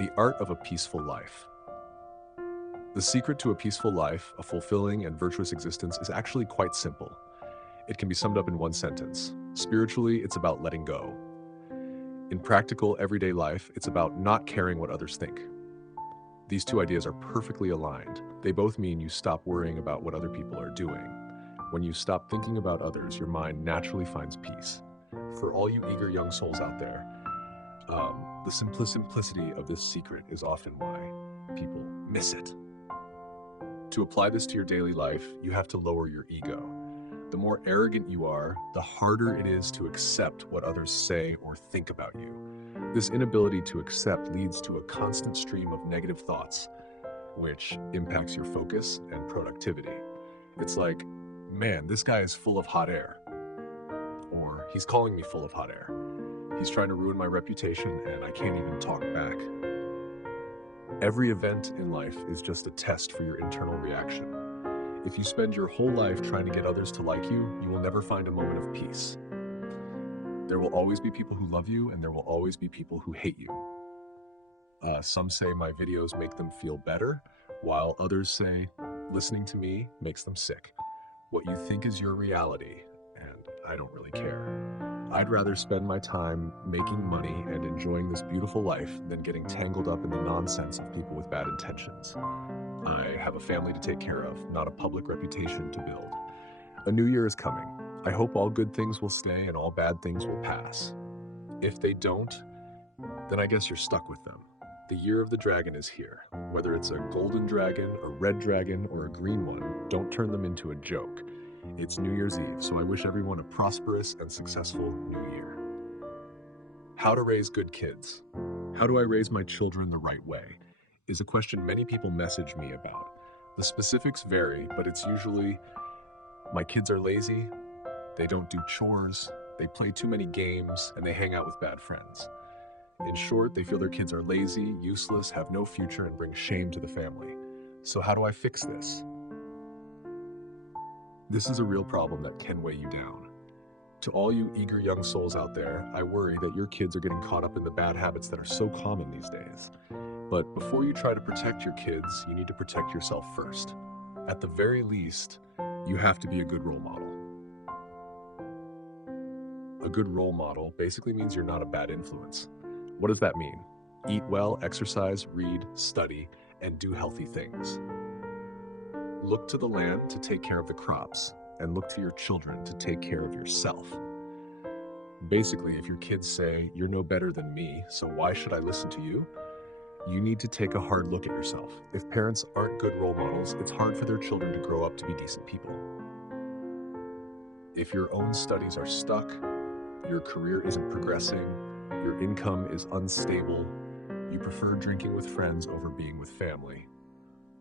The art of a peaceful life. The secret to a peaceful life, a fulfilling and virtuous existence, is actually quite simple. It can be summed up in one sentence. Spiritually, it's about letting go. In practical, everyday life, it's about not caring what others think. These two ideas are perfectly aligned. They both mean you stop worrying about what other people are doing. When you stop thinking about others, your mind naturally finds peace. For all you eager young souls out there, the simplicity of this secret is often why people miss it. To apply this to your daily life, you have to lower your ego. The more arrogant you are, the harder it is to accept what others say or think about you. This inability to accept leads to a constant stream of negative thoughts, which impacts your focus and productivity. It's like, man, this guy is full of hot air. Or he's calling me full of hot air. He's trying to ruin my reputation and I can't even talk back. Every event in life is just a test for your internal reaction. If you spend your whole life trying to get others to like you, you will never find a moment of peace. There will always be people who love you and there will always be people who hate you. Some say my videos make them feel better, while others say listening to me makes them sick. What you think is your reality, and I don't really care. I'd rather spend my time making money and enjoying this beautiful life than getting tangled up in the nonsense of people with bad intentions. I have a family to take care of, not a public reputation to build. A new year is coming. I hope all good things will stay and all bad things will pass. If they don't, then I guess you're stuck with them. The year of the dragon is here. Whether it's a golden dragon, a red dragon, or a green one, don't turn them into a joke. It's New Year's Eve, so I wish everyone a prosperous and successful new year. How to raise good kids. How do I raise my children the right way? Is a question many people message me about. The specifics vary, but it's usually, my kids are lazy, they don't do chores, they play too many games, and they hang out with bad friends. In short, they feel their kids are lazy, useless, have no future, and bring shame to the family. So how do I fix this? This is a real problem that can weigh you down. To all you eager young souls out there, I worry that your kids are getting caught up in the bad habits that are so common these days. But before you try to protect your kids, you need to protect yourself first. At the very least, you have to be a good role model. A good role model basically means you're not a bad influence. What does that mean? Eat well, exercise, read, study, and do healthy things. Look to the land to take care of the crops, and look to your children to take care of yourself. Basically, if your kids say, "You're no better than me, so why should I listen to you?" you need to take a hard look at yourself. If parents aren't good role models, it's hard for their children to grow up to be decent people. If your own studies are stuck, your career isn't progressing, your income is unstable, you prefer drinking with friends over being with family,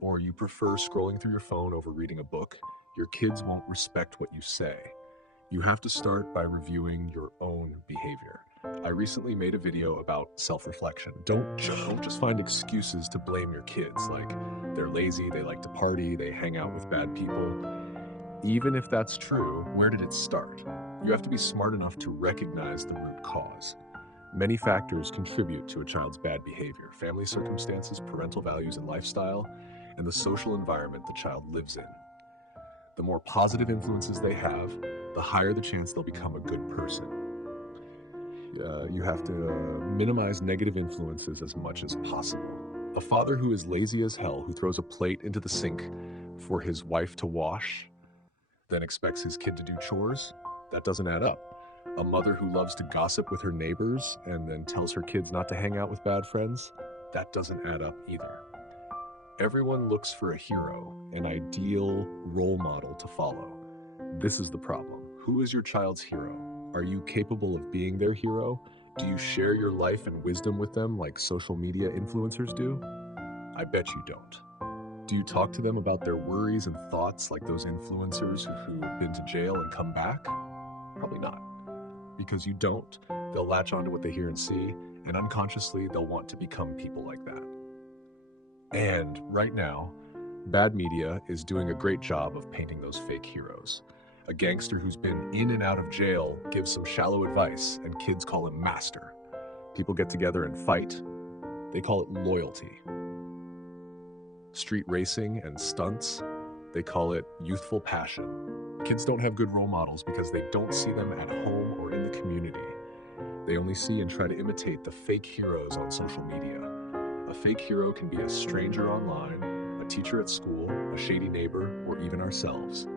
or you prefer scrolling through your phone over reading a book, your kids won't respect what you say. You have to start by reviewing your own behavior. I recently made a video about self-reflection. Don't just find excuses to blame your kids, like they're lazy, they like to party, they hang out with bad people. Even if that's true, where did it start? You have to be smart enough to recognize the root cause. Many factors contribute to a child's bad behavior: family circumstances, parental values and lifestyle, and the social environment the child lives in. The more positive influences they have, the higher the chance they'll become a good person. You have to minimize negative influences as much as possible. A father who is lazy as hell, who throws a plate into the sink for his wife to wash, then expects his kid to do chores, that doesn't add up. A mother who loves to gossip with her neighbors and then tells her kids not to hang out with bad friends, that doesn't add up either. Everyone looks for a hero, an ideal role model to follow. This is the problem. Who is your child's hero? Are you capable of being their hero? Do you share your life and wisdom with them like social media influencers do? I bet you don't. Do you talk to them about their worries and thoughts like those influencers who have been to jail and come back? Probably not. Because you don't, they'll latch onto what they hear and see, and unconsciously they'll want to become people like that. And right now, bad media is doing a great job of painting those fake heroes. A gangster who's been in and out of jail gives some shallow advice, and kids call him master. People get together and fight. They call it loyalty. Street racing and stunts, they call it youthful passion. Kids don't have good role models because they don't see them at home or in the community. They only see and try to imitate the fake heroes on social media. A fake hero can be a stranger online, a teacher at school, a shady neighbor, or even ourselves.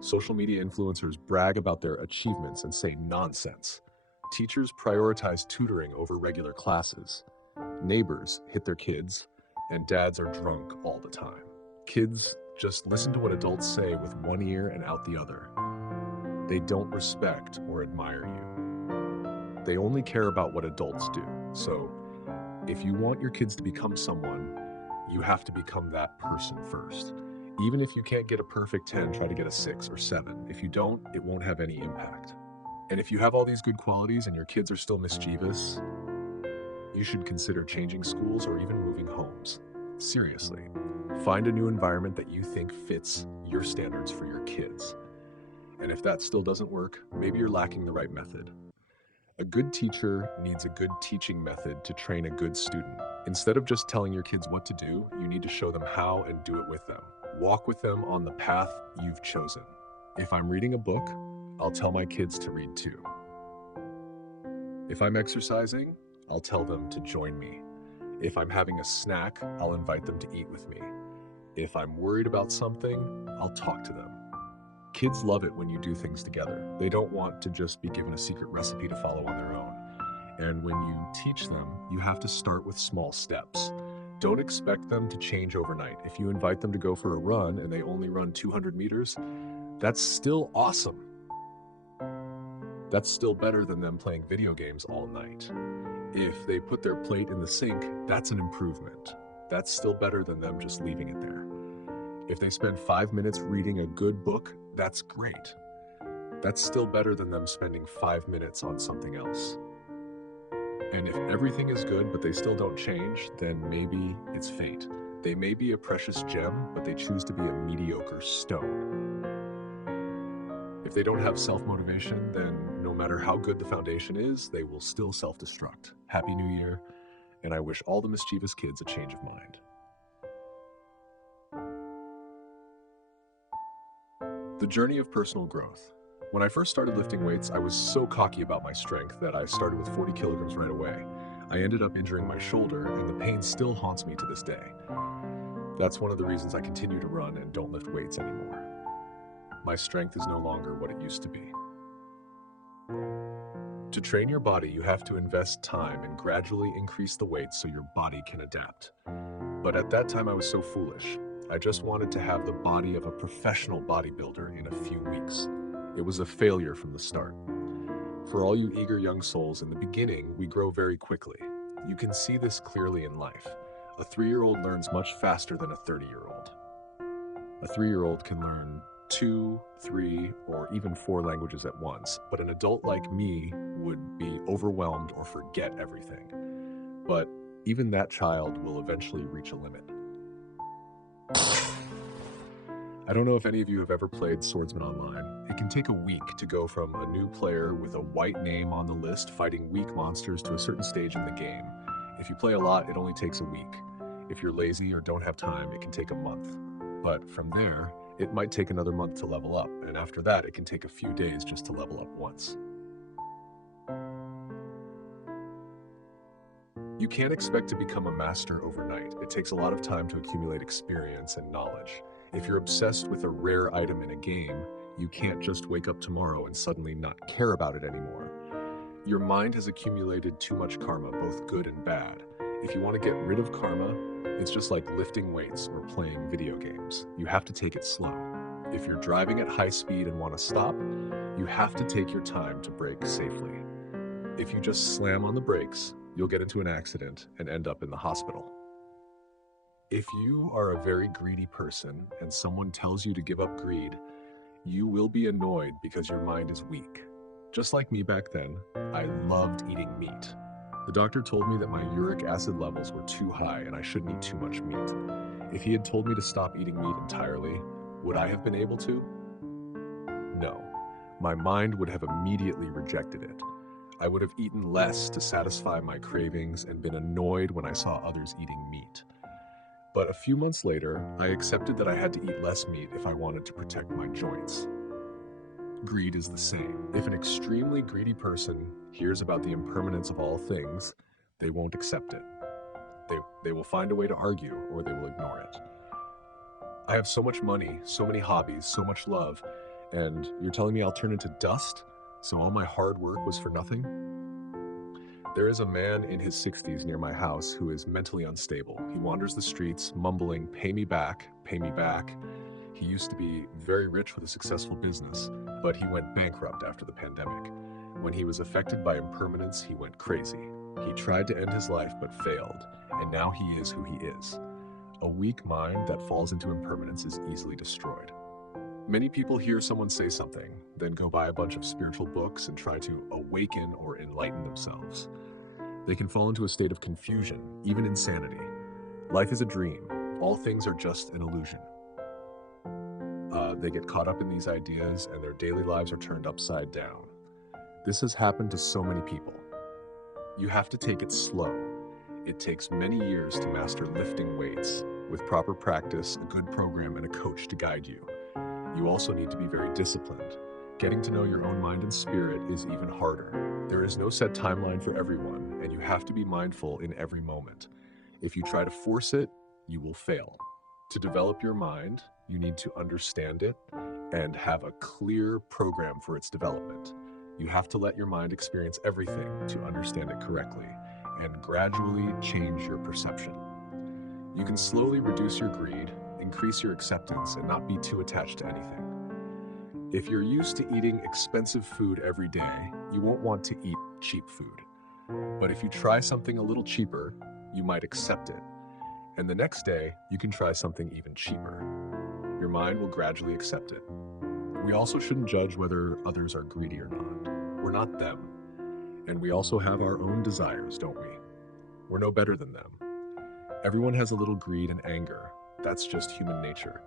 Social media influencers brag about their achievements and say nonsense. Teachers prioritize tutoring over regular classes. Neighbors hit their kids, and dads are drunk all the time. Kids just listen to what adults say with one ear and out the other. They don't respect or admire you. They only care about what adults do. So, if you want your kids to become someone, you have to become that person first. Even if you can't get a perfect 10, try to get a 6 or 7. If you don't, it won't have any impact. And if you have all these good qualities and your kids are still mischievous, you should consider changing schools or even moving homes. Seriously, find a new environment that you think fits your standards for your kids. And if that still doesn't work, maybe you're lacking the right method. A good teacher needs a good teaching method to train a good student. Instead of just telling your kids what to do, you need to show them how and do it with them. Walk with them on the path you've chosen. If I'm reading a book, I'll tell my kids to read too. If I'm exercising, I'll tell them to join me. If I'm having a snack, I'll invite them to eat with me. If I'm worried about something, I'll talk to them. Kids love it when you do things together. They don't want to just be given a secret recipe to follow on their own. And when you teach them, you have to start with small steps. Don't expect them to change overnight. If you invite them to go for a run and they only run 200 meters, that's still awesome. That's still better than them playing video games all night. If they put their plate in the sink, that's an improvement. That's still better than them just leaving it there. If they spend 5 minutes reading a good book, that's great. That's still better than them spending 5 minutes on something else. And if everything is good but they still don't change, then maybe it's fate. They may be a precious gem, but they choose to be a mediocre stone. If they don't have self-motivation, then no matter how good the foundation is, they will still self-destruct. Happy New Year, and I wish all the mischievous kids a change of mind. The journey of personal growth. When I first started lifting weights, I was so cocky about my strength that I started with 40 kilograms right away. I ended up injuring my shoulder, and the pain still haunts me to this day. That's one of the reasons I continue to run and don't lift weights anymore. My strength is no longer what it used to be. To train your body, you have to invest time and gradually increase the weight so your body can adapt. But at that time, I was so foolish. I just wanted to have the body of a professional bodybuilder in a few weeks. It was a failure from the start. For all you eager young souls, in the beginning, we grow very quickly. You can see this clearly in life. A 3-year-old learns much faster than a 30-year-old. A 3-year-old can learn 2, 3, or even 4 languages at once, but an adult like me would be overwhelmed or forget everything. But even that child will eventually reach a limit. I don't know if any of you have ever played Swordsman Online. It can take a week to go from a new player with a white name on the list fighting weak monsters to a certain stage in the game. If you play a lot, it only takes a week. If you're lazy or don't have time, it can take a month. But from there, it might take another month to level up, and after that, it can take a few days just to level up once. You can't expect to become a master overnight. It takes a lot of time to accumulate experience and knowledge. If you're obsessed with a rare item in a game, you can't just wake up tomorrow and suddenly not care about it anymore. Your mind has accumulated too much karma, both good and bad. If you want to get rid of karma, it's just like lifting weights or playing video games. You have to take it slow. If you're driving at high speed and want to stop, you have to take your time to brake safely. If you just slam on the brakes, you'll get into an accident and end up in the hospital. If you are a very greedy person and someone tells you to give up greed, you will be annoyed because your mind is weak. Just like me back then, I loved eating meat. The doctor told me that my uric acid levels were too high and I shouldn't eat too much meat. If he had told me to stop eating meat entirely, would I have been able to? No. My mind would have immediately rejected it. I would have eaten less to satisfy my cravings and been annoyed when I saw others eating meat. But a few months later, I accepted that I had to eat less meat if I wanted to protect my joints. Greed is the same. If an extremely greedy person hears about the impermanence of all things, they won't accept it. They will find a way to argue or they will ignore it. I have so much money, so many hobbies, so much love, and you're telling me I'll turn into dust? So all my hard work was for nothing? There is a man in his 60s near my house who is mentally unstable. He wanders the streets mumbling, "Pay me back, pay me back." He used to be very rich with a successful business, but he went bankrupt after the pandemic. When he was affected by impermanence, he went crazy. He tried to end his life but failed, and now he is who he is. A weak mind that falls into impermanence is easily destroyed. Many people hear someone say something, then go buy a bunch of spiritual books and try to awaken or enlighten themselves. They can fall into a state of confusion, even insanity. Life is a dream. All things are just an illusion. They get caught up in these ideas and their daily lives are turned upside down. This has happened to so many people. You have to take it slow. It takes many years to master lifting weights. With proper practice, a good program, and a coach to guide you. You also need to be very disciplined. Getting to know your own mind and spirit is even harder. There is no set timeline for everyone, and you have to be mindful in every moment. If you try to force it, you will fail. To develop your mind, you need to understand it and have a clear program for its development. You have to let your mind experience everything to understand it correctly and gradually change your perception. You can slowly reduce your greed, increase your acceptance, and not be too attached to anything. If you're used to eating expensive food every day, you won't want to eat cheap food. But if you try something a little cheaper, you might accept it. And the next day, you can try something even cheaper. Your mind will gradually accept it. We also shouldn't judge whether others are greedy or not. We're not them. And we also have our own desires, don't we? We're no better than them. Everyone has a little greed and anger. That's just human nature.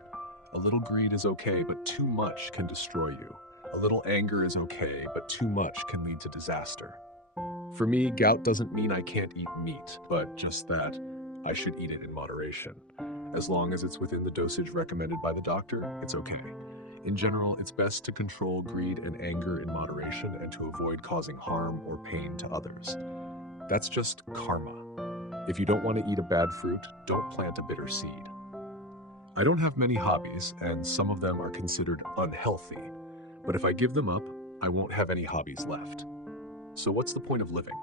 A little greed is okay, but too much can destroy you. A little anger is okay, but too much can lead to disaster. For me, gout doesn't mean I can't eat meat, but just that I should eat it in moderation. As long as it's within the dosage recommended by the doctor, it's okay. In general, it's best to control greed and anger in moderation and to avoid causing harm or pain to others. That's just karma. If you don't want to eat a bad fruit, don't plant a bitter seed. I don't have many hobbies, and some of them are considered unhealthy. But if I give them up, I won't have any hobbies left. So what's the point of living?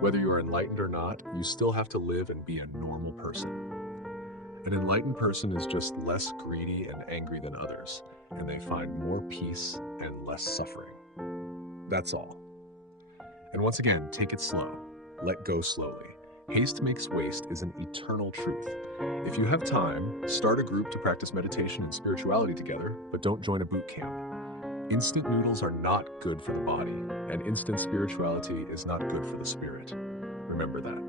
Whether you are enlightened or not, you still have to live and be a normal person. An enlightened person is just less greedy and angry than others, and they find more peace and less suffering. That's all. And once again, take it slow. Let go slowly. Haste makes waste is an eternal truth. If you have time, start a group to practice meditation and spirituality together, but don't join a boot camp. Instant noodles are not good for the body, and instant spirituality is not good for the spirit. Remember that.